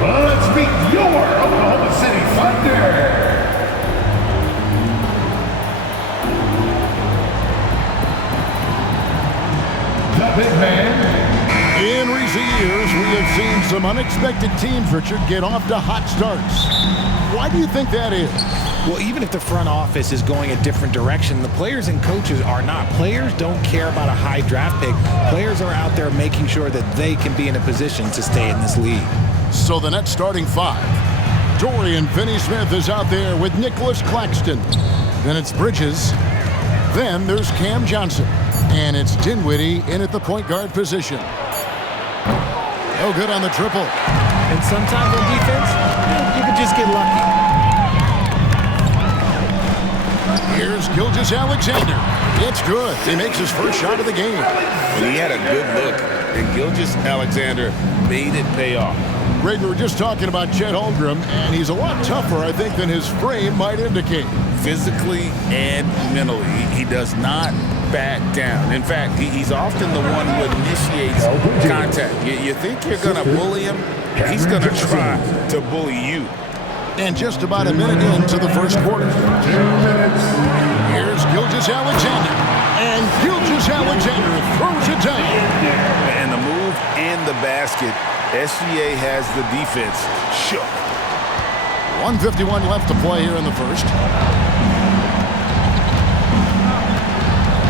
Let's meet your Oklahoma City Thunder. The big man. In recent years, we have seen some unexpected teams, Richard, get off to hot starts. Why do you think that is? Well, even if the front office is going a different direction, the players and coaches are not. Players don't care about a high draft pick. Players are out there making sure that they can be in a position to stay in this league. So the Nets starting five. Dorian Finney-Smith is out there with Nicholas Claxton. Then it's Bridges. Then there's Cam Johnson. And it's Dinwiddie in at the point guard position. No good on the triple. And sometimes on defense, you can just get lucky. Here's Gilgeous-Alexander. It's good. He makes his first shot of the game. And he had a good look, and Gilgeous-Alexander made it pay off. Greg, we were just talking about Chet Holmgren, and he's a lot tougher, I think, than his frame might indicate. Physically and mentally, he does not back down. In fact, he's often the one who initiates contact. You think you're going to bully him? He's going to try to bully you. And just about a minute into the first quarter. 2 minutes. Here's Gilgeous-Alexander. And Gilgeous-Alexander throws it down. And the move and the basket, SGA has the defense shook. 1:51 left to play here in the first.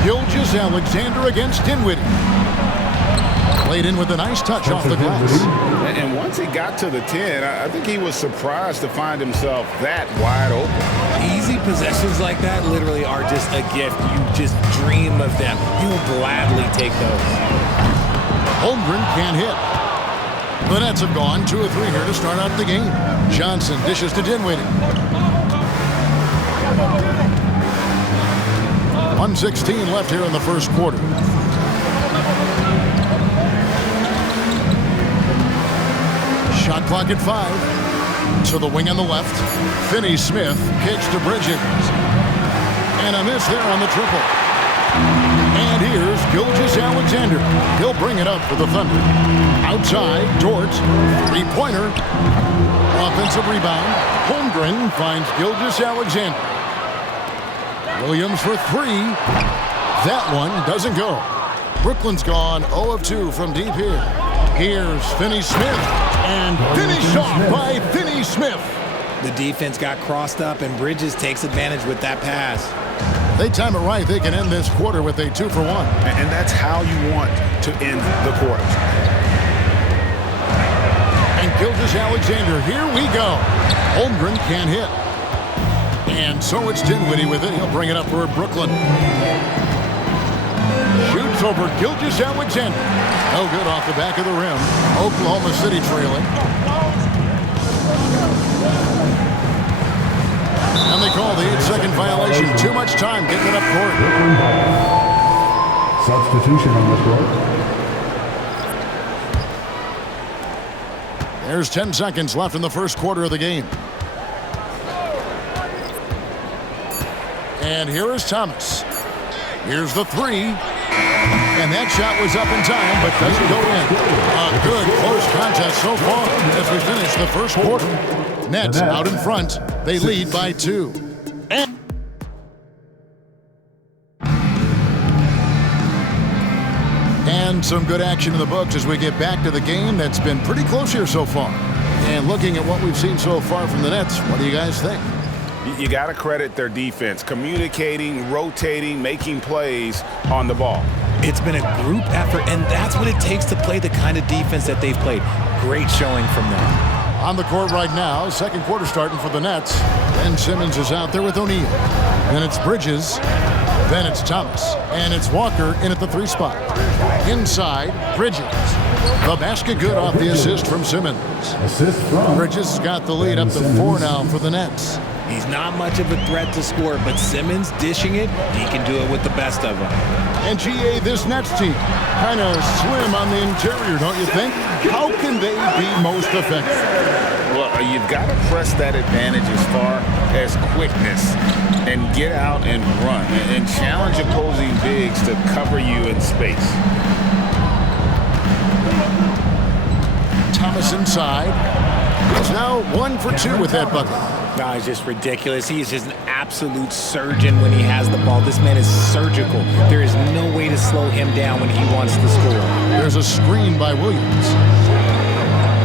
Gilgeous-Alexander against Dinwiddie. Played in with a nice touch off the glass. And once he got to the 10, I think he was surprised to find himself that wide open. Easy possessions like that literally are just a gift. You just dream of them. You will gladly take those. Holmgren can't hit. The Nets have gone 2 of 3 here to start out the game. Johnson dishes to Dinwiddie. 1:16 left here in the first quarter. Shot clock at 5. To the wing on the left. Finney-Smith kicks to Bridges. And a miss there on the triple. And here's Gilgeous-Alexander. He'll bring it up for the Thunder. Outside, Dort. Three-pointer. Offensive rebound. Holmgren finds Gilgeous-Alexander. Williams for 3. That one doesn't go. Brooklyn's gone 0 of 2 from deep here. Here's Finney-Smith. And finished off by Finney-Smith. The defense got crossed up, and Bridges takes advantage with that pass. They time it right. They can end this quarter with a 2 for 1. And that's how you want to end the quarter. And Gilgeous-Alexander, here we go. Holmgren can't hit. And so it's Dinwiddie with it. He'll bring it up for Brooklyn. Shoots over Gilgeous-Alexander. No good off the back of the rim. Oklahoma City trailing. And they call the 8-second violation. Too much time getting it up court. Substitution on the court. There's 10 seconds left in the first quarter of the game. And here is Thomas. Here's the 3. And that shot was up in time, but doesn't go in. A good close contest so far as we finish the first quarter. Nets out in front. They lead by 2. And some good action in the books as we get back to the game that's been pretty close here so far. And looking at what we've seen so far from the Nets, what do you guys think? You got to credit their defense, communicating, rotating, making plays on the ball. It's been a group effort, and that's what it takes to play the kind of defense that they've played. Great showing from them. On the court right now, second quarter starting for the Nets. Ben Simmons is out there with O'Neal. Then it's Bridges. Then it's Thomas. And it's Walker in at the 3 spot. Inside, Bridges. The basket good off the assist from Simmons. Assist from Bridges got the lead up to 4 now for the Nets. He's not much of a threat to score, but Simmons dishing it, he can do it with the best of them. And GA, this Nets team, kind of slim on the interior, don't you think? How can they be most effective? Well, you've got to press that advantage as far as quickness and get out and run and challenge opposing bigs to cover you in space. Thomas inside. He's now 1 for 2 with that bucket. No, it's just ridiculous. He is just an absolute surgeon when he has the ball. This man is surgical. There is no way to slow him down when he wants to score. There's a screen by Williams.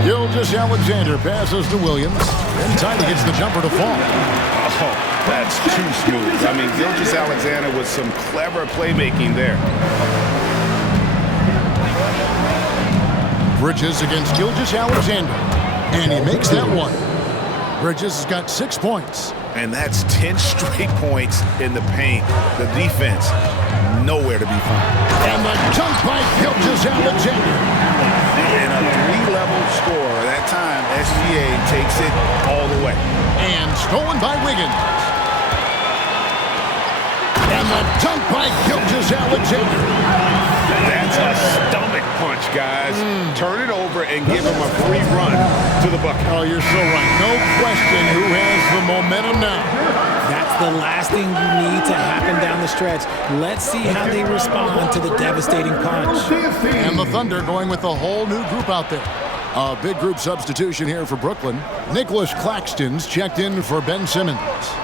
Gilgeous-Alexander passes to Williams. And Tiny gets the jumper to fall. Oh, that's too smooth. I mean, Gilgeous-Alexander with some clever playmaking there. Bridges against Gilgeous-Alexander. And he makes that one. Bridges has got 6 points. And that's 10 straight points in the paint. The defense, nowhere to be found. And the dunk by Gilgeous-Alexander. And a 3-level score. That time, SGA takes it all the way. And stolen by Wiggins. And the dunk by Gilgeous-Alexander. That's a stomach punch, guys. Turn it over and give him a free run to the bucket. Oh, you're so right. No question who has the momentum now. That's the last thing you need to happen down the stretch. Let's see how they respond to the devastating punch. And the Thunder going with a whole new group out there. A big group substitution here for Brooklyn. Nicholas Claxton's checked in for Ben Simmons.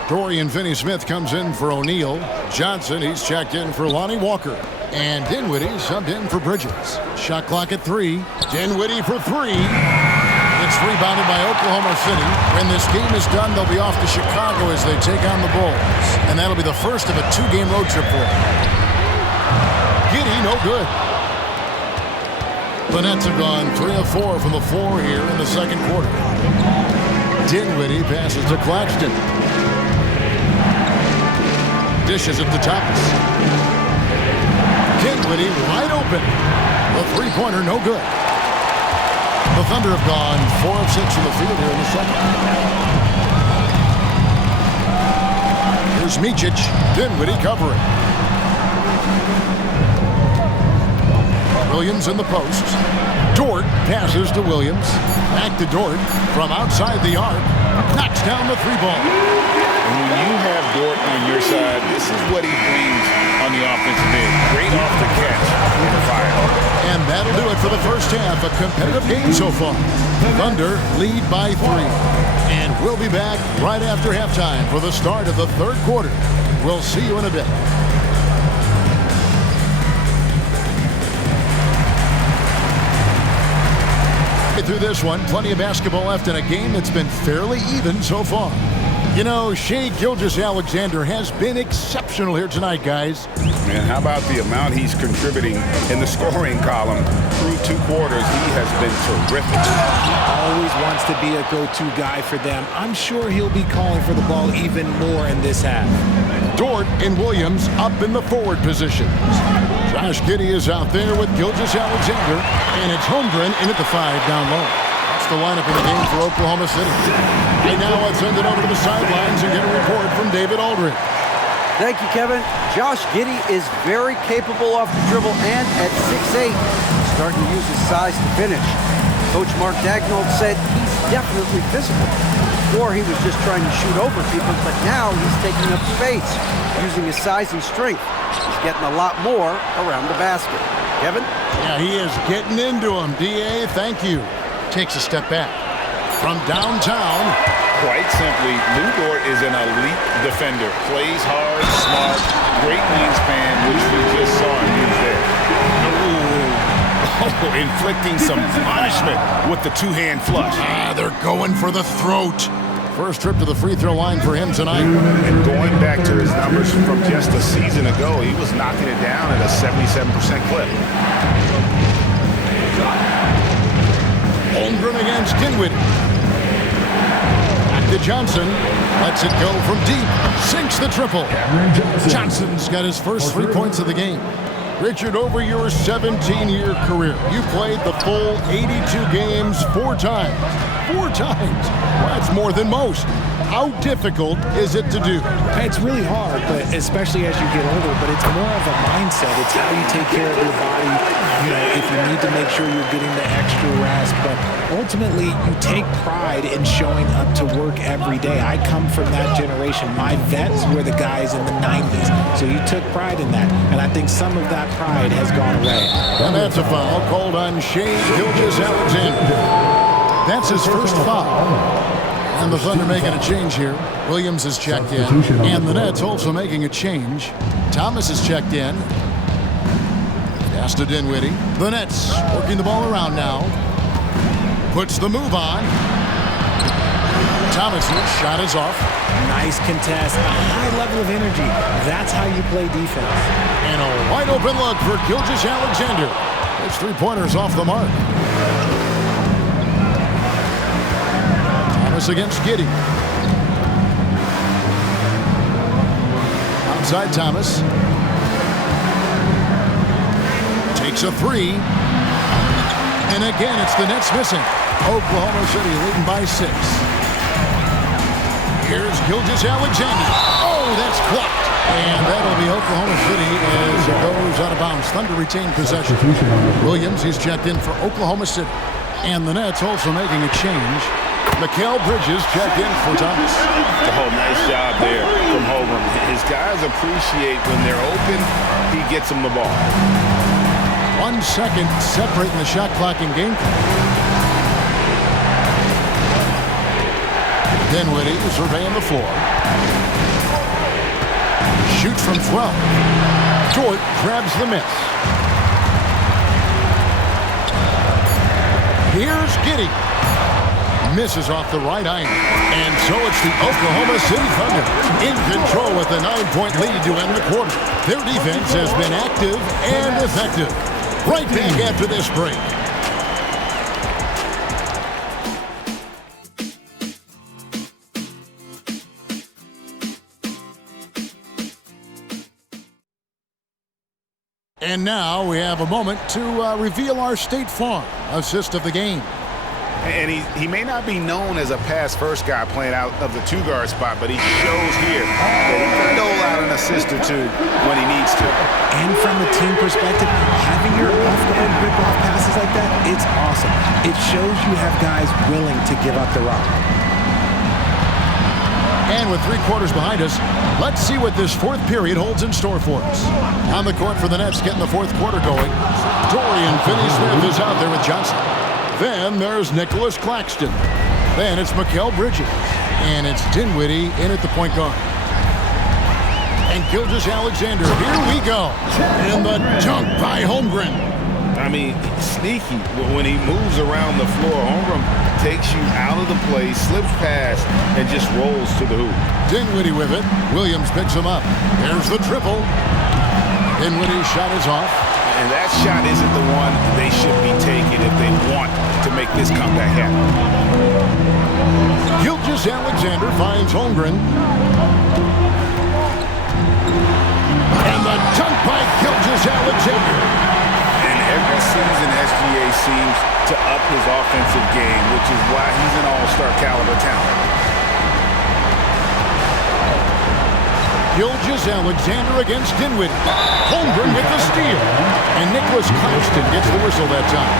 Dorian Finney-Smith comes in for O'Neal. Johnson, he's checked in for Lonnie Walker. And Dinwiddie subbed in for Bridges. Shot clock at 3. Dinwiddie for 3. It's rebounded by Oklahoma City. When this game is done, they'll be off to Chicago as they take on the Bulls. And that'll be the first of a 2-game road trip for them. Giddey, no good. The Nets have gone 3 of 4 from the floor here in the second quarter. Dinwiddie passes to Claxton. Dishes at the top. Dinwiddie wide open. The three-pointer no good. The Thunder have gone 4 of 6 from the field here in the second. Here's Micic. Dinwiddie covering. Williams in the post. Dort passes to Williams. Back to Dort from outside the arc. Knocks down the 3-ball. And when you have Dort on your side, this is what he brings on the offensive end. Great off the catch with the fire. And that'll do it for the first half. A competitive game so far. Thunder lead by 3. And we'll be back right after halftime for the start of the third quarter. We'll see you in a bit. Through this one, plenty of basketball left in a game that's been fairly even so far. You know, Shai Gilgeous-Alexander has been exceptional here tonight, guys. Man, how about the amount he's contributing in the scoring column through 2 quarters? He has been terrific. He always wants to be a go-to guy for them. I'm sure he'll be calling for the ball even more in this half. Dort and Williams up in the forward positions. Josh Giddey is out there with Gilgeous-Alexander, and it's Holmgren in at the 5 down low. That's the lineup in the game for Oklahoma City. And now let's send it over to the sidelines and get a report from David Aldridge. Thank you, Kevin. Josh Giddey is very capable off the dribble and at 6'8", starting to use his size to finish. Coach Mark Daigneault said he's definitely physical. Before he was just trying to shoot over people, but now he's taking up space, using his size and strength. He's getting a lot more around the basket. Kevin? Yeah, he is getting into him. D.A., thank you. Takes a step back. From downtown. Quite simply, Lou Dort is an elite defender. Plays hard, smart, great wingspan, which we just saw him use there. Oh, inflicting some punishment with the 2-hand flush. They're going for the throat. First trip to the free throw line for him tonight. And going back to his numbers from just a season ago, he was knocking it down at a 77% clip. Holmgren against Dinwiddie. Back to Johnson. Lets it go from deep. Sinks the triple. Johnson's got his first 3 points of the game. Richard, over your 17-year career, you played the full 82 games 4 times. 4 times. Well, that's more than most. How difficult is it to do? It's really hard, but especially as you get older, but it's more of a mindset. It's how you take care of your body, you know, if you need to make sure you're getting the extra rest. But ultimately, you take pride in showing up to work every day. I come from that generation. My vets were the guys in the 90s, so you took pride in that. And I think some of that pride has gone away. And that's a foul called on Shai Gilgeous-Alexander. That's his first foul. And the Thunder making a change here. Williams is checked in. And the Nets also making a change. Thomas is checked in. Pass to Dinwiddie. The Nets working the ball around now. Puts the move on. Thomas's shot is off. Nice contest, a high level of energy. That's how you play defense. And a wide open look for Gilgeous-Alexander. His three-pointers off the mark. Thomas against Giddey. Outside Thomas. Takes a three. And again, it's the Nets missing. Oklahoma City leading by 6. Here's Gilgeous-Alexander. Oh, that's blocked. And that'll be Oklahoma City as it goes out of bounds. Thunder retain possession. Williams, he's checked in for Oklahoma City. And the Nets also making a change. Mikal Bridges checked in for Thomas. Oh, nice job there from Holmgren. His guys appreciate when they're open, he gets them the ball. 1 second separating the shot clock and game clock. Dinwiddie surveying the floor. Shoots from 12. Dort grabs the miss. Here's Giddey. Misses off the right iron. And so it's the Oklahoma City Thunder in control with a 9-point lead to end the quarter. Their defense has been active and effective. Right back after this break. And now we have a moment to reveal our State Farm assist of the game. And he may not be known as a pass-first guy playing out of the two-guard spot, but he shows here that he can dole out an assist or two when he needs to. And from the team perspective, having your off-guard rip-off passes like that, it's awesome. It shows you have guys willing to give up the rock. And with 3 quarters behind us, let's see what this 4th period holds in store for us. On the court for the Nets, getting the 4th quarter going. Dorian Finney-Smith is out there with Johnson. Then there's Nicholas Claxton. Then it's Mikal Bridges. And it's Dinwiddie in at the point guard. And Gilgeous-Alexander, here we go. And the dunk by Holmgren. I mean, sneaky. When he moves around the floor, Holmgren takes you out of the play, slips past, and just rolls to the hoop. Dinwiddie with it. Williams picks him up. There's the triple. Dinwiddie's shot is off. And that shot isn't the one they should be taking if they want to make this comeback happen. Gilgeous-Alexander finds Holmgren. And the dunk by Gilgeous-Alexander. And every season, SGA seems to up his offensive game, which is why he's an all-star caliber talent. Gilgeous-Alexander against Dinwiddie. Holmgren with the steal. And Nicholas Claxton gets the whistle that time.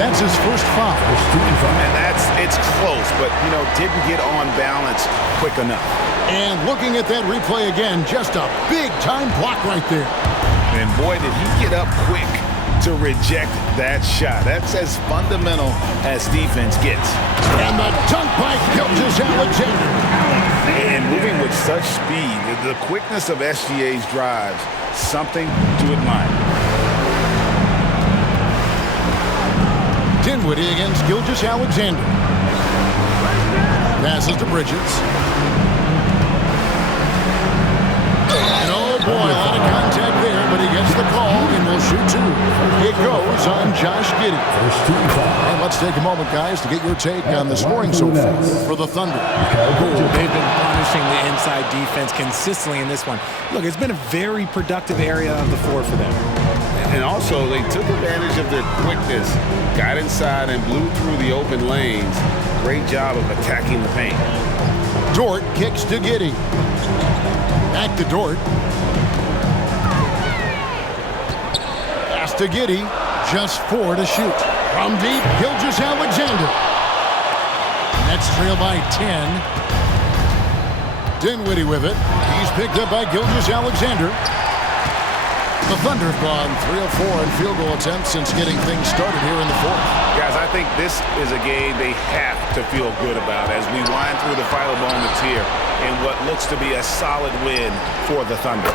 That's his first foul. And it's close, but, didn't get on balance quick enough. And looking at that replay again, just a big-time block right there. And boy, did he get up quick to reject that shot. That's as fundamental as defense gets. And the dunk by Gilgeous-Alexander. And moving with such speed, the quickness of SGA's drives, something to admire. Dinwiddie against Gilgeous-Alexander. Passes to Bridges. And oh boy, a lot of contact there, but he gets the call and will shoot 2. It goes on Josh Giddey. And let's take a moment, guys, to get your take on the scoring so far for the Thunder. They've been punishing the inside defense consistently in this one. Look, it's been a very productive area of the floor for them. And also, they took advantage of their quickness, got inside and blew through the open lanes. Great job of attacking the paint. Dort kicks to Giddey. Back to Dort. Pass to Giddey. Just 4 to shoot. From deep, Gilgeous-Alexander. Nets trail by 10. Dinwiddie with it. He's picked up by Gilgeous-Alexander. The Thunder have gone 3 of 4 in field goal attempts since getting things started here in the 4th. Guys, I think think this is a game they have to feel good about as we wind through the final moments here in what looks to be a solid win for the Thunder.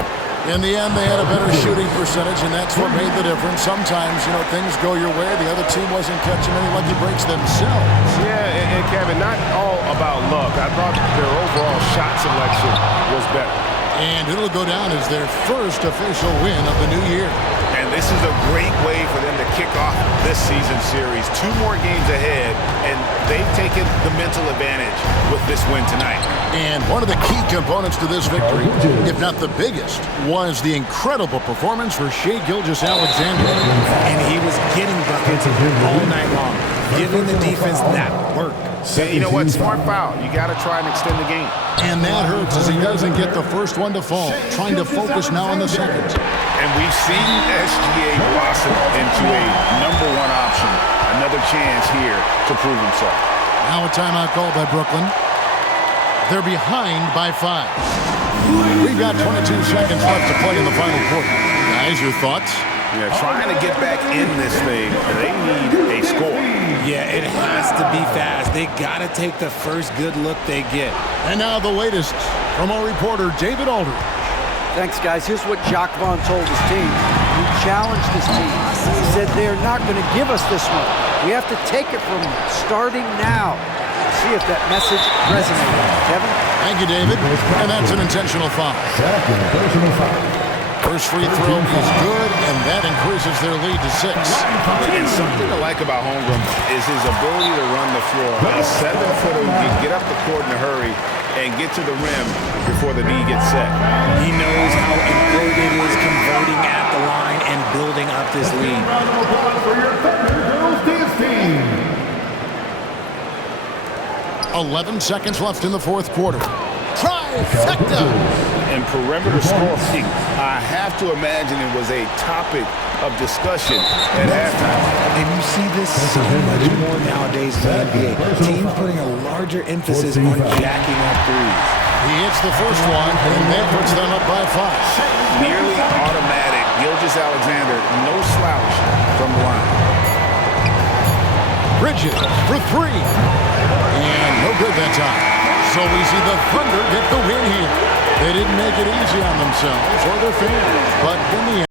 In the end, they had a better shooting percentage, and that's what made the difference. Sometimes, things go your way. The other team wasn't catching any lucky breaks themselves. Yeah, and Kevin, not all about luck. I thought their overall shot selection was better. And it'll go down as their first official win of the new year. And this is a great way for them to kick off this season series. 2 more games ahead, and they've taken the mental advantage with this win tonight. And one of the key components to this victory, if not the biggest, was the incredible performance for Shai Gilgeous-Alexander. And he was getting buckets all night long, giving the defense that work. And you know what? Smart foul. You got to try and extend the game. And that hurts as he doesn't get the first one to fall, trying to focus now on the second. And we've seen SGA blossom into a #1 option. Another chance here to prove himself. Now a timeout called by Brooklyn. They're behind by 5. We've got 22 seconds left to play in the final quarter. Guys, your thoughts? Yeah, trying to get back in this thing, they need a score. Yeah, it has to be fast. They got to take the first good look they get. And now the latest from our reporter, David Aldridge. Thanks, guys. Here's what Jacques Vaughn told his team. He challenged his team. He said they're not going to give us this one. We have to take it from them, starting now. See if that message resonates. Kevin? Thank you, David. And that's an intentional foul. First free throw is good, and that increases their lead to 6. And something to like about Holmgren is his ability to run the floor. A 7-footer who can get up the court in a hurry and get to the rim before the knee gets set. He knows how important it is converting at the line and building up this lead. 11 seconds left in the fourth quarter. Trifecta! And perimeter scoring, I have to imagine it was a topic of discussion at halftime. And you see this so much more nowadays in the NBA. Teams putting a larger emphasis on jacking up threes. He hits the first one, and that puts them up by 5. Nearly automatic. Gilgeous-Alexander, no slouch from the line. Bridges for 3. And no good that time. So we see the Thunder get the win here. They didn't make it easy on themselves or their fans, but in the end,